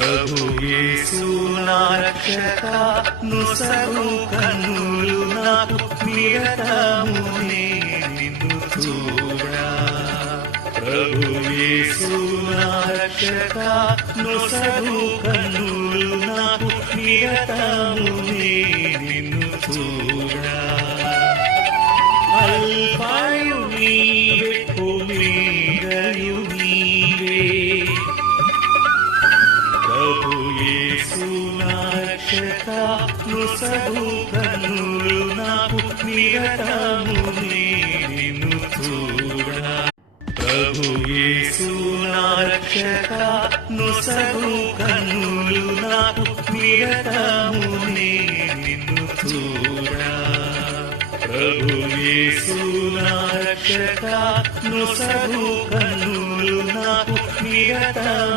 ప్రభు యేసు నా రక్షక నొసగు కన్నులు నాకు నిరతము నిన్ను చూడా. ప్రభు యేసు నా రక్షక నొసగు కన్నులు నాకు నిరతము నిన్ను చూడా. అల్ఫాయు నీవే ఒమేగాయు నీవే. ప్రభు యేసు నా రక్షక నొసగు కన్నులు నాకు నిరతము నిన్ను చూడా. ప్రభు యేసు నా రక్షక నొసగు కన్నులు నాకు నిరతము నిన్ను చూడా. ప్రభు యేసు నా రక్షక నొసగు కన్నులు నాకు నిరతము